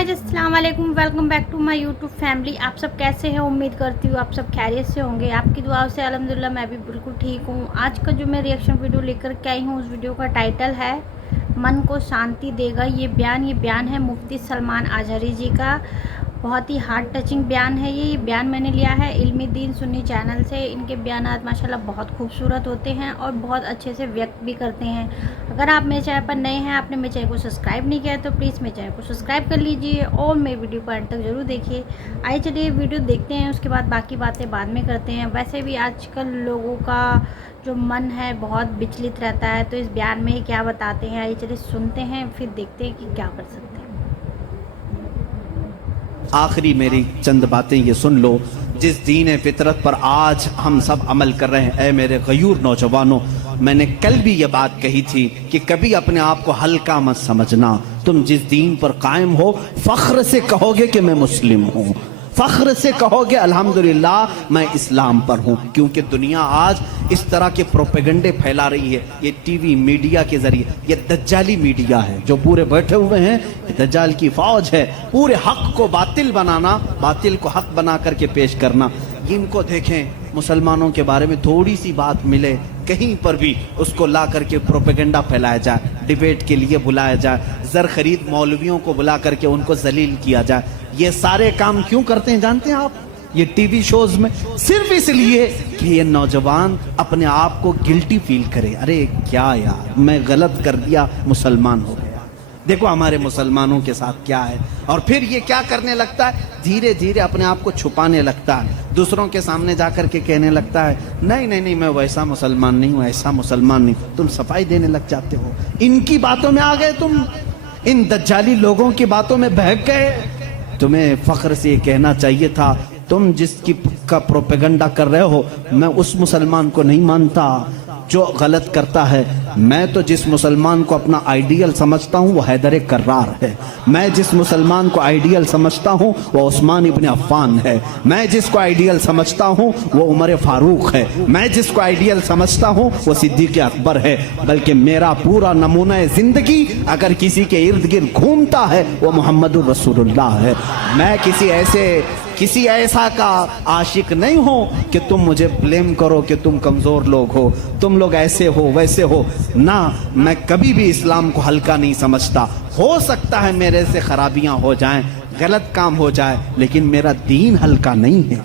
Guys अस्सलाम वालेकुम, welcome back to my YouTube family. आप सब कैसे हैं? उम्मीद करती हूँ आप सब खैरियत से होंगे। आपकी दुआओं से अल्हम्दुलिल्लाह मैं भी बिल्कुल ठीक हूँ। आज का जो मैं रिएक्शन वीडियो लेकर के आई हूँ, उस वीडियो का टाइटल है मन को शांति देगा ये बयान है मुफ्ती सलमान अजहरी जी का। बहुत ही हार्ट टचिंग बयान है ये बयान मैंने लिया है इल्मी दीन सुन्नी चैनल से। इनके बयानात माशाल्लाह बहुत खूबसूरत होते हैं और बहुत अच्छे से व्यक्त भी करते हैं। अगर आप मेरे चैनल पर नए हैं, आपने मेरे चैनल को सब्सक्राइब नहीं किया है तो प्लीज़ मेरे चैनल को सब्सक्राइब कर लीजिए और मेरे वीडियो को एंड तक ज़रूर देखिए। आइए चलिए वीडियो देखते हैं, उसके बाद बाकी बातें बाद में करते हैं। वैसे भी आजकल लोगों का जो मन है बहुत विचलित रहता है, तो इस बयान में क्या बताते हैं आइए चलिए सुनते हैं, फिर देखते हैं कि क्या कर सकते हैं। आखिरी मेरी चंद बातें ये सुन लो। जिस दीन फितरत पर आज हम सब अमल कर रहे हैं, ऐ मेरे गयूर नौजवानों, मैंने कल भी ये बात कही थी कि कभी अपने आप को हल्का मत समझना। तुम जिस दीन पर कायम हो, फख्र से कहोगे कि मैं मुस्लिम हूँ, फख्र से कहोगे अल्हम्दुलिल्लाह मैं इस्लाम पर हूँ। क्योंकि दुनिया आज इस तरह के प्रोपेगेंडे फैला रही है, ये टीवी मीडिया के जरिए, ये दज्जाली मीडिया है जो पूरे बैठे हुए हैं, ये दज्जाल की फौज है। पूरे हक को बातिल बनाना, बातिल को हक बना करके पेश करना। इनको देखें, मुसलमानों के बारे में थोड़ी सी बात मिले कहीं पर भी उसको ला करके प्रोपेगेंडा फैलाया जाए, डिबेट के लिए बुलाया जाए, जर खरीद मौलवियों को बुला करके उनको जलील किया जाए। ये सारे काम क्यों करते हैं जानते हैं आप? ये टीवी शोज में सिर्फ इसलिए कि ये नौजवान अपने आप को गिल्टी फील करे, अरे क्या यार मैं गलत कर दिया, मुसलमान हो गया। देखो हमारे मुसलमानों के साथ क्या है। और फिर ये क्या करने लगता है, धीरे धीरे अपने आप को छुपाने लगता है, दूसरों के सामने जाकर के कहने लगता है नहीं नहीं नहीं मैं वैसा मुसलमान नहीं हूँ, ऐसा मुसलमान नहीं। तुम सफाई देने लग जाते हो, इनकी बातों में आ गए तुम, इन दज्जाली लोगों की बातों में बहक गए। तुम्हें फख्र से ये कहना चाहिए था, तुम जिसकी का प्रोपेगेंडा कर रहे हो, मैं उस मुसलमान को नहीं मानता जो गलत करता है। मैं तो जिस मुसलमान को अपना आइडियल समझता हूँ वो हैदर कर्रार है। मैं जिस मुसलमान को आइडियल समझता हूँ वो उस्मान इब्न अफ़्फ़ान है। मैं जिसको आइडियल समझता हूँ वो उमर फारूक है। मैं जिसको आइडियल समझता हूँ वो सिद्दीक़ अकबर है। बल्कि मेरा पूरा नमूना ज़िंदगी अगर किसी के इर्द गिर्द घूमता है वो मोहम्मदुर रसूलुल्लाह है। मैं किसी ऐसा का आशिक नहीं हो कि तुम मुझे ब्लेम करो कि तुम कमज़ोर लोग हो, तुम लोग ऐसे हो वैसे हो ना। मैं कभी भी इस्लाम को हल्का नहीं समझता। हो सकता है मेरे से खराबियां हो जाएं, गलत काम हो जाए, लेकिन मेरा दीन हल्का नहीं है,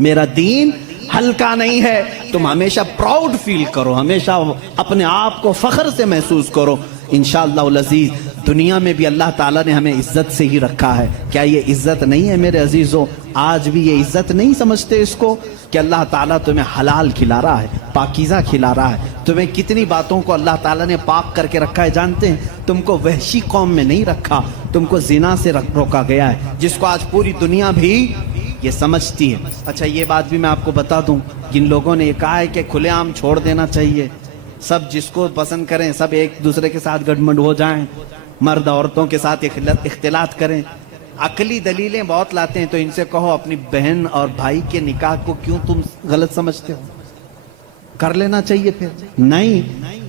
मेरा दीन हल्का नहीं है। तुम हमेशा प्राउड फील करो, हमेशा अपने आप को फख्र से महसूस करो। इंशाअल्लाह अज़ीज़ दुनिया में भी अल्लाह ताला ने हमें इज्जत से ही रखा है। क्या ये इज्जत नहीं है मेरे अजीजों? आज भी ये इज्जत नहीं समझते इसको कि अल्लाह ताला तुम्हें हलाल खिला रहा है, पाकीज़ा खिला रहा है। तुम्हें कितनी बातों को अल्लाह ताला ने पाक करके रखा है जानते हैं? तुमको वहशी कौम में नहीं रखा, तुमको जिना से रोका गया है, जिसको आज पूरी दुनिया भी ये समझती है। अच्छा ये बात भी मैं आपको बता दूं, जिन लोगों ने ये कहा है कि खुलेआम छोड़ देना चाहिए, सब जिसको पसंद करें, सब एक दूसरे के साथ गठबंध हो जाएं, मर्द औरतों के साथ इख्तिलात करें, अकली दलीलें बहुत लाते हैं, तो इनसे कहो अपनी बहन और भाई के निकाह को क्यों तुम गलत समझते हो, कर लेना चाहिए फिर। नहीं,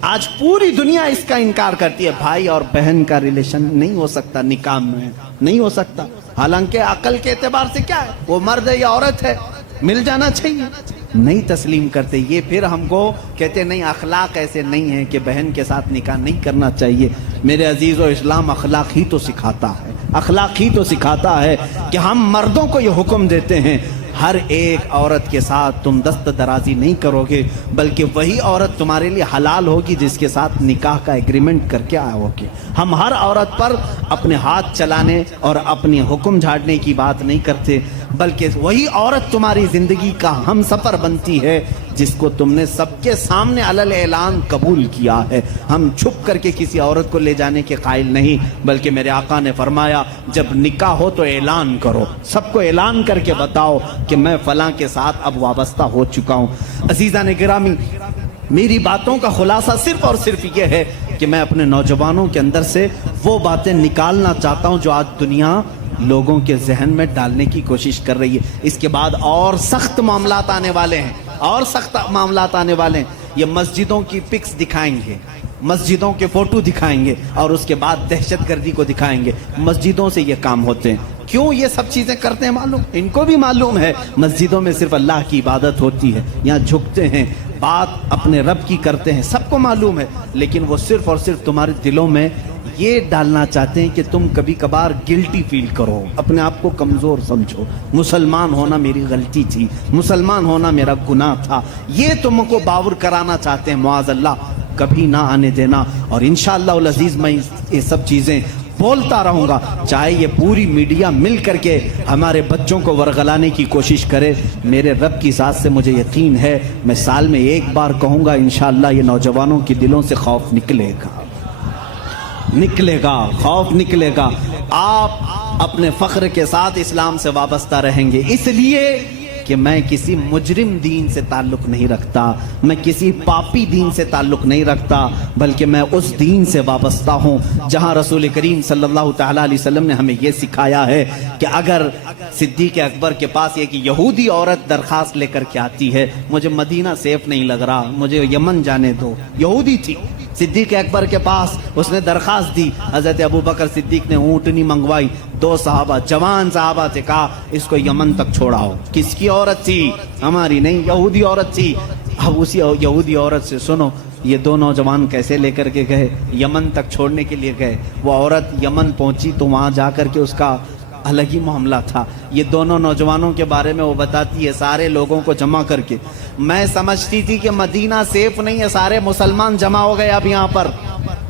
आज पूरी दुनिया इसका इनकार करती है, भाई और बहन का रिलेशन नहीं हो सकता, निकाह में नहीं हो सकता। हालांकि अकल के एतबार से क्या है, वो मर्द है या औरत है, मिल जाना चाहिए, नहीं तस्लीम करते। ये फिर हमको कहते नहीं अखलाक ऐसे नहीं है कि बहन के साथ निकाह नहीं करना चाहिए। मेरे अजीज़ों, इस्लाम अखलाक ही तो सिखाता है, अखलाक ही तो सिखाता है कि हम मर्दों को ये हुक्म देते हैं हर एक औरत के साथ तुम दस्त दराजी नहीं करोगे, बल्कि वही औरत तुम्हारे लिए हलाल होगी जिसके साथ निकाह का एग्रीमेंट करके आओगे। हम हर औरत पर अपने हाथ चलाने और अपने हुक्म झाड़ने की बात नहीं करते, बल्कि वही औरत तुम्हारी जिंदगी का हम सफ़र बनती है जिसको तुमने सबके सामने अलल ऐलान कबूल किया है। हम छुप करके किसी औरत को ले जाने के कायल नहीं, बल्कि मेरे आका ने फरमाया जब निकाह हो तो ऐलान करो, सबको ऐलान करके बताओ कि मैं फलां के साथ अब वाबस्ता हो चुका हूँ। अजीज़ा ने गिरामी, मेरी बातों का खुलासा सिर्फ और सिर्फ ये है कि मैं अपने नौजवानों के अंदर से वो बातें निकालना चाहता हूँ जो आज दुनिया लोगों के जहन में डालने की कोशिश कर रही है। इसके बाद और सख्त मामलात आने वाले हैं, और सख्त मामलात आने वाले हैं। ये मस्जिदों की पिक्स दिखाएंगे, مسجدوں کے فوٹو دکھائیں گے اور اس کے بعد دہشت گردی کو دکھائیں گے. مسجدوں سے یہ کام ہوتے ہیں. کیوں یہ سب چیزیں کرتے ہیں معلوم؟ ان کو بھی معلوم ہے مسجدوں میں صرف اللہ کی عبادت ہوتی ہے, یہاں جھکتے ہیں, بات اپنے رب کی کرتے ہیں, سب کو معلوم ہے. لیکن وہ صرف اور صرف تمہارے دلوں میں یہ ڈالنا چاہتے ہیں کہ تم کبھی کبھار گلٹی فیل کرو, اپنے آپ کو کمزور سمجھو, مسلمان ہونا میری غلطی تھی, مسلمان ہونا میرا گناہ تھا, یہ تم کو باور کرانا چاہتے ہیں. معاذ اللہ, کبھی نہ آنے دینا. اور انشاءاللہ العزیز میں یہ سب چیزیں بولتا رہوں گا, چاہے یہ پوری میڈیا مل کر کے ہمارے بچوں کو ورغلانے کی کوشش کرے. میرے رب کی ذات سے مجھے یقین ہے, میں سال میں ایک بار کہوں گا انشاءاللہ یہ نوجوانوں کے دلوں سے خوف نکلے گا, نکلے گا, خوف نکلے گا. آپ اپنے فخر کے ساتھ اسلام سے وابستہ رہیں گے, اس لیے کہ میں کسی مجرم دین سے تعلق نہیں رکھتا, میں کسی پاپی دین سے تعلق نہیں رکھتا, بلکہ میں اس دین سے وابستہ ہوں جہاں رسول کریم صلی اللہ تعالیٰ علیہ وسلم نے ہمیں یہ سکھایا ہے کہ اگر صدیق اکبر کے پاس ایک یہودی عورت درخواست لے کر کے آتی ہے, مجھے مدینہ سیف نہیں لگ رہا, مجھے یمن جانے دو. یہودی تھی, صدیق اکبر کے پاس اس نے درخواست دی. حضرت ابوبکر صدیق نے اونٹنی منگوائی, 2 صحابہ, جوان صحابہ سے کہا اس کو یمن تک چھوڑاؤ. کس کی عورت تھی؟ ہماری نہیں, یہودی عورت تھی. اب اسی یہودی عورت سے سنو یہ 2 نوجوان کیسے لے کر کے گئے, یمن تک چھوڑنے کے لیے گئے. وہ عورت یمن پہنچی تو وہاں جا کر کے اس کا الگ ہی معاملہ تھا. یہ دونوں نوجوانوں کے بارے میں وہ بتاتی ہے سارے لوگوں کو جمع کر کے, میں سمجھتی تھی کہ مدینہ سیف نہیں ہے, سارے مسلمان جمع ہو گئے, اب یہاں پر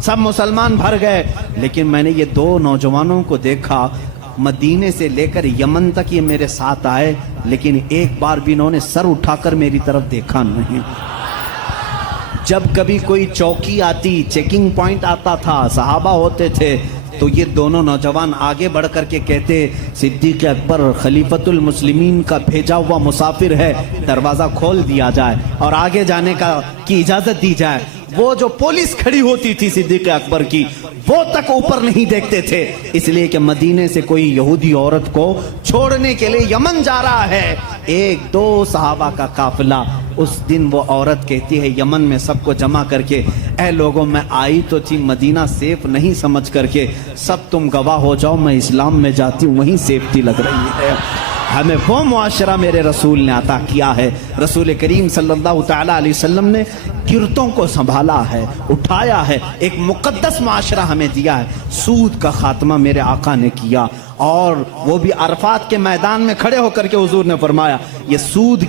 سب مسلمان بھر گئے. لیکن میں نے یہ 2 نوجوانوں کو دیکھا, مدینے سے لے کر یمن تک یہ میرے ساتھ آئے, لیکن ایک بار بھی انہوں نے سر اٹھا کر میری طرف دیکھا نہیں. جب کبھی کوئی چوکی آتی, چیکنگ پوائنٹ آتا تھا, صحابہ ہوتے تھے, تو یہ دونوں نوجوان آگے بڑھ کر کے کہتے صدیق اکبر خلیفۃ المسلمین کا بھیجا ہوا مسافر ہے, دروازہ کھول دیا جائے اور آگے جانے کی اجازت دی جائے. وہ جو پولیس کھڑی ہوتی تھی صدیق اکبر کی, وہ تک اوپر نہیں دیکھتے تھے, اس لیے کہ مدینے سے کوئی یہودی عورت کو چھوڑنے کے لیے یمن جا رہا ہے. 1-2 صحابہ کا قافلہ, اس دن وہ عورت کہتی ہے یمن میں سب کو جمع کر کے, اے لوگوں میں آئی تو تھی مدینہ سیف نہیں سمجھ کر کے, سب تم گواہ ہو جاؤ میں اسلام میں جاتی ہوں وہیں سیفٹی لگ رہی ہے. ہمیں وہ معاشرہ میرے رسول نے عطا کیا ہے. رسول کریم صلی اللہ تعالیٰ علیہ وسلم نے گرتوں کو سنبھالا ہے, اٹھایا ہے, ایک مقدس معاشرہ ہمیں دیا ہے. سود کا خاتمہ میرے آقا نے کیا, اور وہ بھی عرفات کے میدان میں کھڑے ہو کر کے حضور نے فرمایا یہ سود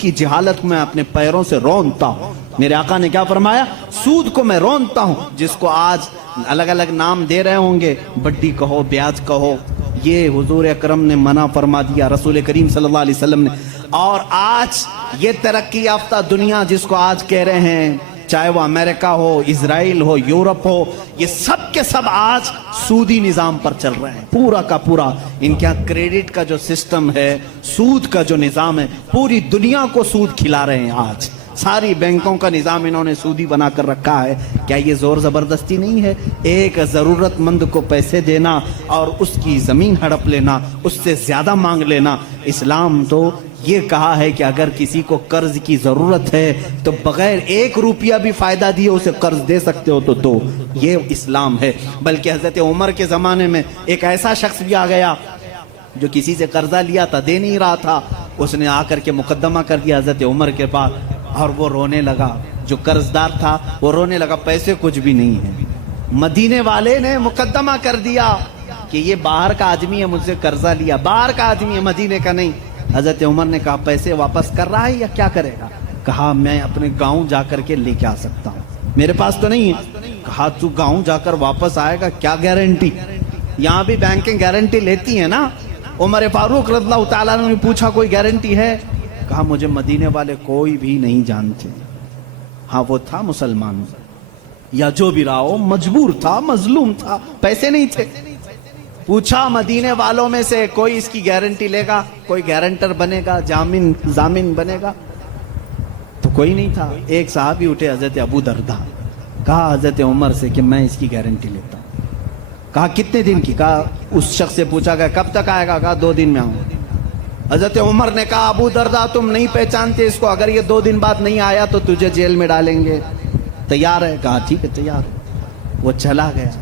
کی جہالت میں اپنے پیروں سے رونتا ہوں. میرے آقا نے کیا فرمایا؟ سود کو میں رونتا ہوں. جس کو آج الگ الگ نام دے رہے ہوں گے, بڈی کہو, بیاج کہو, یہ حضور اکرم نے منع فرما دیا, رسول کریم صلی اللہ علیہ وسلم نے. اور آج یہ ترقی یافتہ دنیا جس کو آج کہہ رہے ہیں, چاہے وہ امریکہ ہو, اسرائیل ہو, یورپ ہو, یہ سب کے سب آج سودی نظام پر چل رہے ہیں. پورا کا پورا ان کے یہاں کریڈٹ کا جو سسٹم ہے, سود کا جو نظام ہے, پوری دنیا کو سود کھلا رہے ہیں. آج ساری بینکوں کا نظام انہوں نے سودی بنا کر رکھا ہے. کیا یہ زور زبردستی نہیں ہے؟ ایک ضرورت مند کو پیسے دینا اور اس کی زمین ہڑپ لینا, اس سے زیادہ مانگ لینا. اسلام تو یہ کہا ہے کہ اگر کسی کو قرض کی ضرورت ہے تو بغیر 1 روپیہ بھی فائدہ دیے اسے قرض دے سکتے ہو تو دو. یہ اسلام ہے. بلکہ حضرت عمر کے زمانے میں ایک ایسا شخص بھی آ گیا جو کسی سے قرضہ لیا تھا, دے نہیں رہا تھا. اس نے آ کر کے مقدمہ کر دیا حضرت عمر کے پاس, اور وہ رونے لگا. جو قرض دار تھا وہ رونے لگا, پیسے کچھ بھی نہیں ہیں. مدینے والے نے مقدمہ کر دیا کہ یہ باہر کا آدمی ہے, مجھ سے قرضہ لیا, باہر کا آدمی ہے, مدینے کا نہیں. حضرت عمر نے کہا پیسے واپس کر رہا ہے یا کیا کرے گا؟ کہا میں اپنے گاؤں جا کر کے لے کے آ سکتا ہوں, میرے پاس تو نہیں ہے. کہا تو گاؤں جا کر واپس آئے گا, کیا گارنٹی؟ یہاں بھی بینکنگ گارنٹی لیتی ہے نا. عمر فاروق رضی اللہ تعالیٰ نے پوچھا کوئی گارنٹی ہے؟ کہا مجھے مدینے والے کوئی بھی نہیں جانتے. ہاں وہ تھا مسلمان, یا جو بھی رہا ہو, مجبور تھا, مظلوم تھا, پیسے نہیں تھے. پوچھا مدینے والوں میں سے کوئی اس کی گارنٹی لے گا, کوئی گارنٹر بنے گا, ضامن بنے گا؟ تو کوئی نہیں تھا. ایک صحابی اٹھے حضرت ابو دردہ, کہا حضرت عمر سے کہ میں اس کی گارنٹی لیتا ہوں. کہا کتنے دن کی؟ کہا اس شخص سے پوچھا گیا کب تک آئے گا؟ کہا 2 دن میں آؤں. حضرت عمر نے کہا ابو دردہ تم نہیں پہچانتے اس کو, اگر یہ 2 دن بعد نہیں آیا تو تجھے جیل میں ڈالیں گے. तैयार है? कहा ठीक है तैयार है। वो चला गया,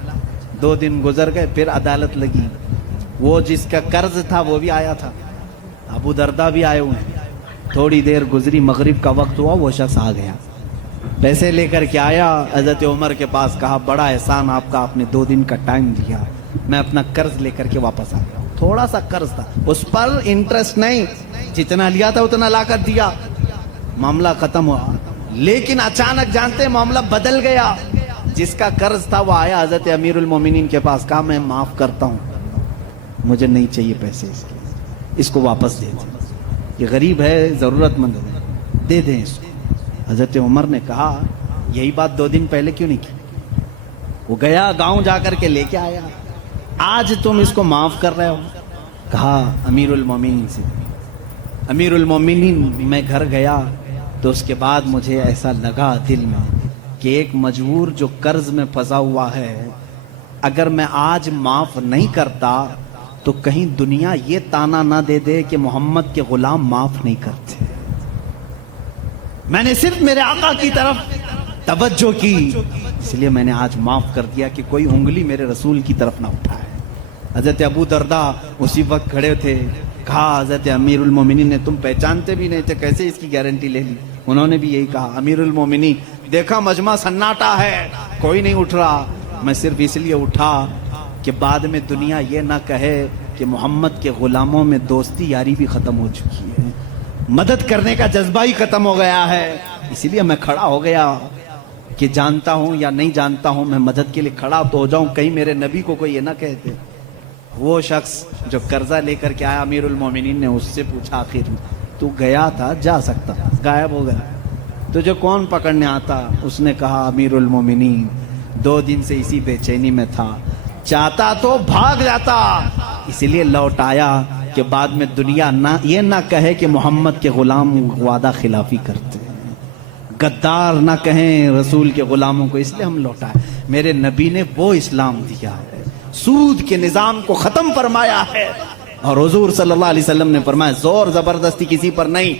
2 दिन गुजर गए, फिर अदालत लगी। वो जिसका कर्ज था वो भी आया था, अबू दरदा भी आए हुए हैं। थोड़ी देर गुजरी, मगरिब का वक्त हुआ, वो शख्स आ गया, पैसे लेकर के आया हजरत उमर के पास। कहा बड़ा एहसान आपका, आपने 2 दिन का टाइम दिया, मैं अपना कर्ज लेकर के वापस आ गया। थोड़ा सा कर्ज था, उस पर इंटरेस्ट नहीं, जितना लिया था उतना ला कर दिया, मामला खत्म हुआ। लेकिन अचानक जानते हैं मामला बदल गया। जिसका कर्ज था वो आया हजरत अमीरुल मोमिनीन के पास। कहा मैं माफ करता हूँ, मुझे नहीं चाहिए पैसे इसके, इसको वापस दे दें, ये गरीब है, जरूरतमंद है, दे दें इसको। हजरत उमर ने कहा यही बात 2 दिन पहले क्यों नहीं की? वो गया गांव जाकर के लेके आया, आज तुम इसको माफ कर रहे हो? कहा अमीरुल मोमिनीन से। अमीरुल मोमिनीन, मैं घर गया तो उसके बाद मुझे ऐसा लगा दिल में कि एक मजबूर जो कर्ज में फंसा हुआ है, अगर मैं आज माफ नहीं करता तो कहीं दुनिया ये ताना ना दे दे कि मोहम्मद के गुलाम माफ नहीं करते। मैंने सिर्फ मेरे आका की तरफ तवज्जो की, इसलिए मैंने आज माफ कर दिया कि कोई उंगली मेरे रसूल की तरफ ना उठाए। हजरत अबू दरदा उसी वक्त खड़े थे। कहा हजरत अमीरुल मोमिनीन ने, तुम पहचानते भी नहीं थे, कैसे इसकी गारंटी ले ली? उन्होंने भी यही कहा। अमीरुल मोमिनीन, देखा मजमा सन्नाटा है, कोई नहीं उठ रहा, मैं सिर्फ इसलिए उठा कि बाद में दुनिया ये ना कहे कि मोहम्मद के गुलामों में दोस्ती यारी भी खत्म हो चुकी है, मदद करने का जज्बा ही खत्म हो गया है, इसलिए मैं खड़ा हो गया कि जानता हूं या नहीं जानता हूं, मैं मदद के लिए खड़ा तो हो जाऊं, कहीं मेरे नबी को कोई ये ना कहते। वो शख्स जो कर्जा लेकर के आया, अमीरुल मोमिनीन ने उससे पूछा, आखिर तू गया था, जा सकता, गायब हो गया, तुझे कौन पकड़ने आता? उसने कहा अमीरुल मोमिनीन, 2 दिन से इसी बेचैनी में था, चाहता तो भाग जाता, इसलिए लौट आया कि बाद में दुनिया ना ये ना कहे कि मोहम्मद के गुलाम वादा खिलाफी करते हैं, गद्दार ना कहें रसूल के गुलामों को, इसलिए हम लौटाए। मेरे नबी ने वो इस्लाम दिया है, सूद के निजाम को खत्म फरमाया है। और हुजूर सल्लल्लाहु अलैहि वसल्लम ने फरमाया जोर जबरदस्ती किसी पर नहीं।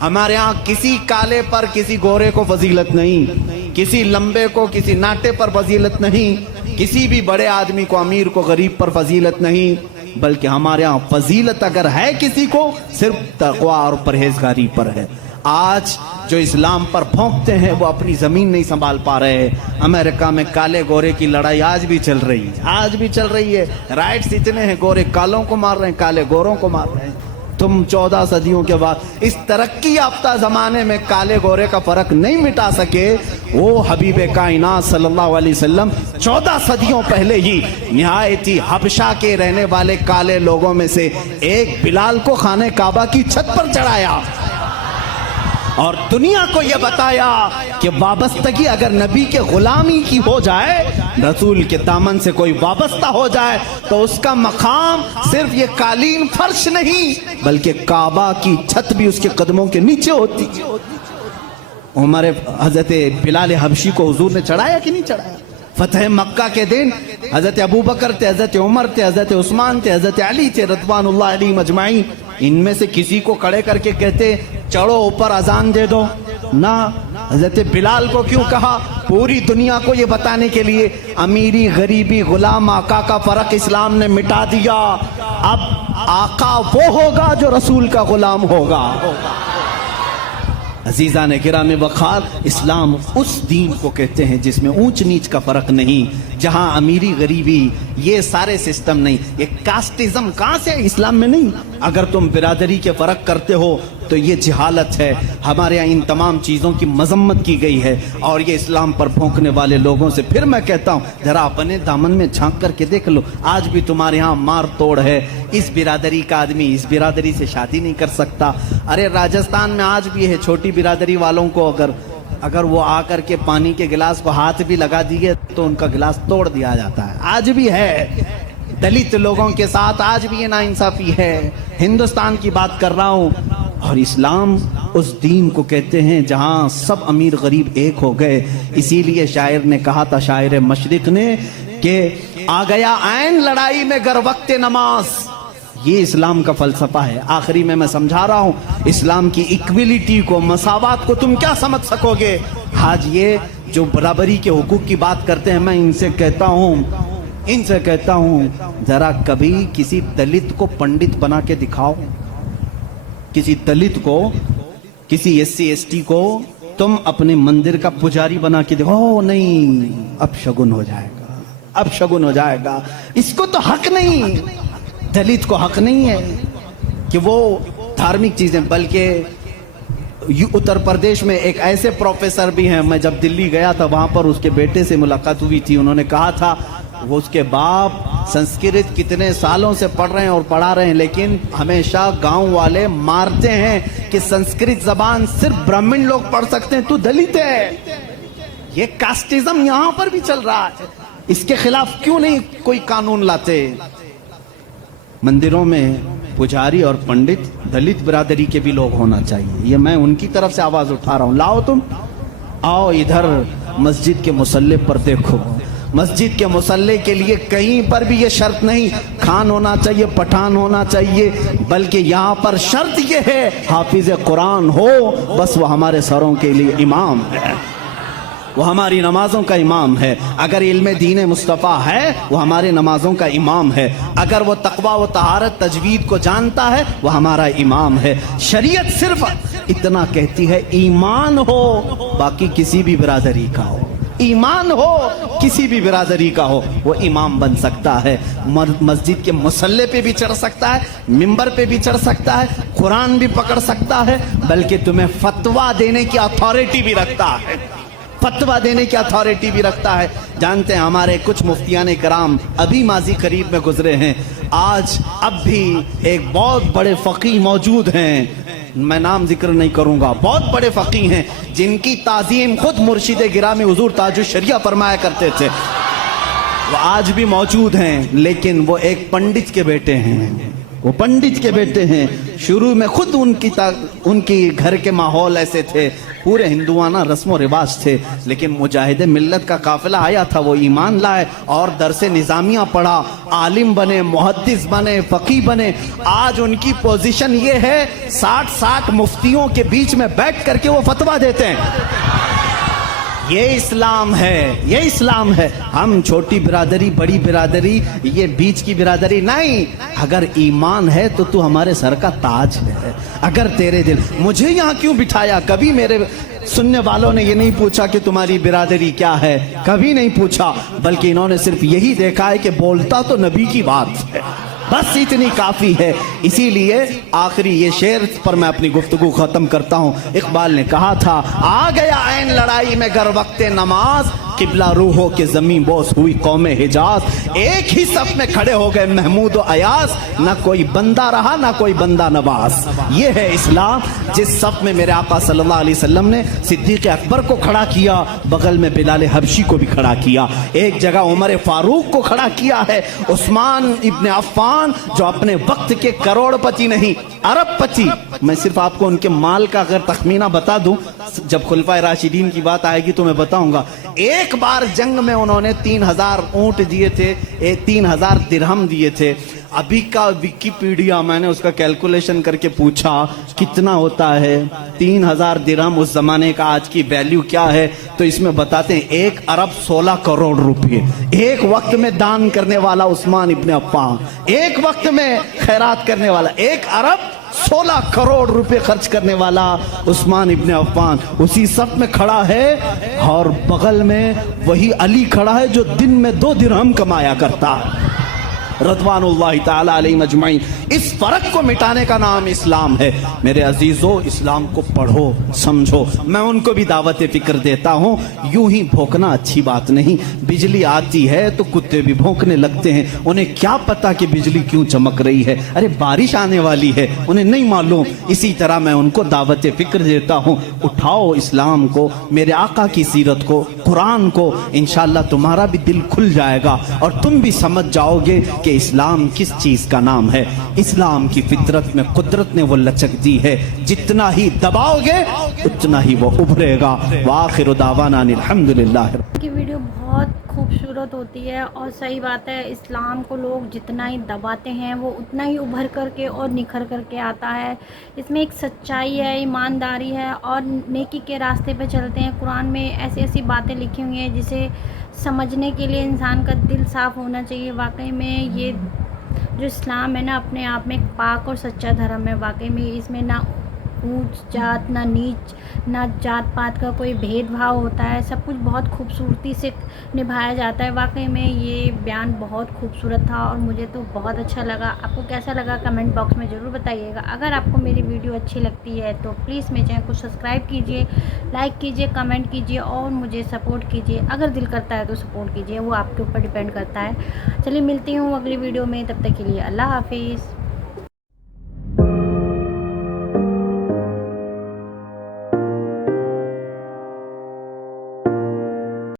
हमारे यहाँ किसी काले पर किसी गोरे को फजीलत नहीं, किसी लंबे को किसी नाटे पर फजीलत नहीं, किसी भी बड़े आदमी को अमीर को गरीब पर फजीलत नहीं, बल्कि हमारे यहाँ फजीलत अगर है किसी को सिर्फ तकवा और परहेजगारी पर है। आज जो इस्लाम पर भौंकते हैं वो अपनी जमीन नहीं संभाल पा रहे। अमेरिका में काले गोरे की लड़ाई आज भी चल रही है, आज भी चल रही है। राइट्स इतने हैं, गोरे कालों को मार रहे हैं, काले गोरों को मार रहे हैं। तुम 14 सदियों के बाद इस तरक्की याफ्ता जमाने में काले गोरे का फर्क नहीं मिटा सके, वो हबीब कायनात सल्लल्लाहु अलैहि वसल्लम 14 सदियों पहले ही निहायती हबशा के रहने वाले काले लोगों में से एक बिलाल को खाने काबा की छत पर चढ़ाया और दुनिया को यह बताया कि वाबस्तगी अगर नबी के गुलामी की हो जाए, रसूल के दामन से कोई वाबस्ता हो जाए, तो उसका मकाम सिर्फ ये कालीन फर्श नहीं बल्कि काबा की छत भी उसके कदमों के नीचे होती। उमर हजरत बिलाल हबशी को हुजूर ने चढ़ाया कि नहीं चढ़ाया? फतह मक्का के दिन हजरत अबू बकर थे, हजरत उमर थे, हजरत उस्मान थे, हजरत अली थे रज़वानुल्लाह अलैहिम अजमाइन। इनमें से किसी को खड़े करके कहते चढ़ो ऊपर अजान दे दो ना। हजरत बिलाल को क्यों कहा? पूरी दुनिया को ये बताने के लिए अमीरी गरीबी गुलाम आका का फर्क इस्लाम ने मिटा दिया। अब आका वो होगा जो रसूल का गुलाम होगा। अजीजा ने गिरामे वखार, इस्लाम उस दीन को कहते हैं जिसमें ऊंच नीच का फर्क नहीं, जहां अमीरी गरीबी ये सारे सिस्टम नहीं। ये कास्टिज्म कहां से है? इस्लाम में नहीं। अगर तुम बिरादरी के फर्क करते हो तो ये जहालत है। हमारे यहाँ इन तमाम चीज़ों की मजम्मत की गई है और ये इस्लाम पर भौंकने वाले लोगों से फिर मैं कहता हूँ जरा अपने दामन में झांक करके देख लो। आज भी तुम्हारे यहाँ मार तोड़ है। इस बिरादरी का आदमी इस बिरादरी से शादी नहीं कर सकता। अरे राजस्थान में आज भी है, छोटी बिरादरी वालों को अगर वो आकर के पानी के गिलास को हाथ भी लगा दिए तो उनका गिलास तोड़ दिया जाता है। आज भी है। दलित लोगों के साथ आज भी ये नाइंसाफी है। हिंदुस्तान की बात कर रहा हूँ। और इस्लाम उस दीन को कहते हैं जहां सब अमीर गरीब एक हो गए। इसीलिए शायर ने कहा था, शायर मशरिक ने, कि आ गया ऐन लड़ाई में गर वक्त नमाज। ये इस्लाम का फलसफा है। आखिरी में मैं समझा रहा हूँ, इस्लाम की इक्विलिटी को, मसावात को तुम क्या समझ सकोगे? आज जो बराबरी के हुकूक की बात करते हैं, मैं इनसे कहता हूं जरा कभी किसी दलित को पंडित बना के दिखाओ, किसी दलित को, किसी SC ST को तुम अपने मंदिर का पुजारी बना के देखो। नहीं, अब शगुन हो जाएगा, अब शगुन हो जाएगा। इसको तो हक नहीं, दलित को हक नहीं है कि वो धार्मिक चीजें, बल्कि उत्तर प्रदेश में एक ऐसे प्रोफेसर भी हैं, मैं जब दिल्ली गया था वहां पर उसके बेटे से मुलाकात हुई थी, उन्होंने कहा था वो उसके बाप संस्कृत कितने सालों से पढ़ रहे हैं और पढ़ा रहे हैं, लेकिन हमेशा गांव वाले मारते हैं कि संस्कृत जबान सिर्फ ब्राह्मण लोग पढ़ सकते हैं, तू दलित है। ये कास्टिज्म यहां पर भी चल रहा है, इसके खिलाफ क्यों नहीं कोई कानून लाते। मंदिरों में पुजारी और पंडित दलित बिरादरी के भी लोग होना चाहिए, ये मैं उनकी तरफ से आवाज उठा रहा हूं। लाओ तुम, आओ इधर मस्जिद के मुसल्ले पर देखो, मस्जिद के मुसल्ले के लिए कहीं पर भी ये शर्त नहीं खान होना चाहिए, पठान होना चाहिए, बल्कि यहाँ पर शर्त ये है हाफिज कुरान हो, बस वो हमारे सरों के लिए इमाम है, वो हमारी नमाजों का इमाम है। अगर इल्म दीन मुस्तफ़ा है वो हमारे नमाजों का इमाम है। अगर वो तकवा व तहारत तजवीद को जानता है वो हमारा इमाम है। शरीयत सिर्फ इतना कहती है ईमान हो, बाकी किसी भी बिरादरी का हो, ईमान हो किसी भी बिरादरी का हो, वो इमाम बन सकता है। मस्जिद के मुसल्ले पे भी चढ़ सकता है, मिंबर पे भी चढ़ सकता है, कुरान भी पकड़ सकता है, बल्कि तुम्हें फतवा देने की अथॉरिटी भी रखता है, फतवा देने की अथॉरिटी भी रखता है। जानते हैं हमारे कुछ मुफ्तियान कराम अभी माजी करीब में गुजरे हैं, आज अब भी एक बहुत बड़े फकीह मौजूद हैं, मैं नाम जिक्र नहीं करूंगा, बहुत बड़े फकीह हैं जिनकी ताजीम खुद मुर्शिद गिरामी हुजूर ताजुश शरिया फरमाया करते थे, वो आज भी मौजूद हैं, लेकिन वो एक पंडित के बेटे हैं, वो पंडित के बेटे हैं। शुरू में खुद उनकी घर के माहौल ऐसे थे, पूरे हिंदुआना रस्म रिवाज थे, लेकिन मुजाहिद मिल्लत का काफिला आया था, वो ईमान लाए और दरसे निजामिया पढ़ा, आलिम बने, मुहद्दिस बने, फकीह बने। आज उनकी पोजीशन ये है 60 मुफ्तियों के बीच में बैठ करके वो फतवा देते हैं। ये इस्लाम है, ये इस्लाम है। हम छोटी बिरादरी, बड़ी बिरादरी, ये बीच की बिरादरी नहीं। अगर ईमान है तो तू हमारे सर का ताज है। अगर तेरे दिल, मुझे यहाँ क्यों बिठाया, कभी मेरे सुनने वालों ने ये नहीं पूछा कि तुम्हारी बिरादरी क्या है, कभी नहीं पूछा, बल्कि इन्होंने सिर्फ यही देखा है कि बोलता तो नबी की बात है, बस इतनी काफी है। इसीलिए आखिरी ये शेर पर मैं अपनी गुफ्तगू खत्म करता हूँ। इकबाल ने कहा था, आ गया ऐन लड़ाई में गर वक्ते नमाज, किबला रूहों के जमीन बोस हुई कौमे हिजाज। एक ही सफ में खड़े हो गए महमूद और अयास, ना कोई बंदा रहा ना कोई बंदा नवाज। ये है इस्लाम। जिस सफ में मेरे आका सल्लल्लाहु अलैहि वसल्लम ने सिद्दीक अकबर को खड़ा किया, बगल में बिलाल हबशी को भी खड़ा किया, एक जगह उमर फारूक को खड़ा किया है, उस्मान इब्न अफ्फान जो अपने वक्त के करोड़पति नहीं अरबपति, मैं सिर्फ आपको उनके माल का अगर तखमीना बता दूं, जब खुलफाए राशिदीन की बात आएगी तो मैं बताऊंगा। एक बार जंग में उन्होंने 3000 ऊंट दिए थे, 3000 दिरहम दिए थे। अभी का विकिपीडिया मैंने उसका कैलकुलेशन करके पूछा कितना होता है 3000 दिरहम उस जमाने का, आज की वैल्यू क्या है, तो इसमें बताते हैं 1 अरब 16 करोड़ रुपए। एक वक्त में दान करने वाला उस्मान इब्न अफ्फान, एक वक्त में खैरात करने वाला, 1 अरब 16 करोड़ रुपए खर्च करने वाला उस्मान इब्न अफ्फान उसी सफ में खड़ा है, और बगल में वही अली खड़ा है जो दिन में 2 दिरहम कमाया करता है, रज़वानुल्लाहि ताला अलैहिम अजमईन। इस फर्क को मिटाने का नाम इस्लाम है। मेरे अजीजों, इस्लाम को पढ़ो, समझो। मैं उनको भी दावत फिक्र देता हूँ, यूं ही भौंकना अच्छी बात नहीं। बिजली आती है तो कुत्ते भी भौंकने लगते हैं, उन्हें क्या पता कि बिजली क्यों चमक रही है, अरे बारिश आने वाली है, उन्हें नहीं मालूम। इसी तरह मैं उनको दावत फिक्र देता हूँ, उठाओ इस्लाम को, मेरे आका की सीरत को, कुरान को, इंशाअल्लाह तुम्हारा भी दिल खुल जाएगा और तुम भी समझ जाओगे कि इस्लाम किस चीज का नाम है। इस्लाम की फितरत में कुदरत ने वो लचक दी है, जितना ही दबाओगे उतना ही वो उभरेगा। वाखिर दावाना अनिल हम्दुलिल्लाह। की वीडियो बहुत खूबसूरत होती है। और सही बात है, इस्लाम को लोग जितना ही दबाते हैं वो उतना ही उभर कर के और निखर कर के आता है। इसमें एक सच्चाई है, ईमानदारी है और नेकी के रास्ते पे चलते हैं। कुरान में ऐसी ऐसी बातें लिखी हुई हैं जिसे समझने के लिए इंसान का दिल साफ़ होना चाहिए। वाकई में ये जो इस्लाम है ना, अपने आप में एक पाक और सच्चा धर्म है। वाकई में इसमें ना ऊंच जात ना नीच, ना जात पात का कोई भेदभाव होता है। सब कुछ बहुत खूबसूरती से निभाया जाता है। वाकई में ये बयान बहुत खूबसूरत था और मुझे तो बहुत अच्छा लगा। आपको कैसा लगा कमेंट बॉक्स में ज़रूर बताइएगा। अगर आपको मेरी वीडियो अच्छी लगती है तो प्लीज़ मेरे चैनल को सब्सक्राइब कीजिए, लाइक कीजिए, कमेंट कीजिए और मुझे सपोर्ट कीजिए। अगर दिल करता है तो सपोर्ट कीजिए, वो आपके ऊपर डिपेंड करता है। चलिए मिलती हूँ अगली वीडियो में, तब तक के लिए अल्लाह हाफिज़।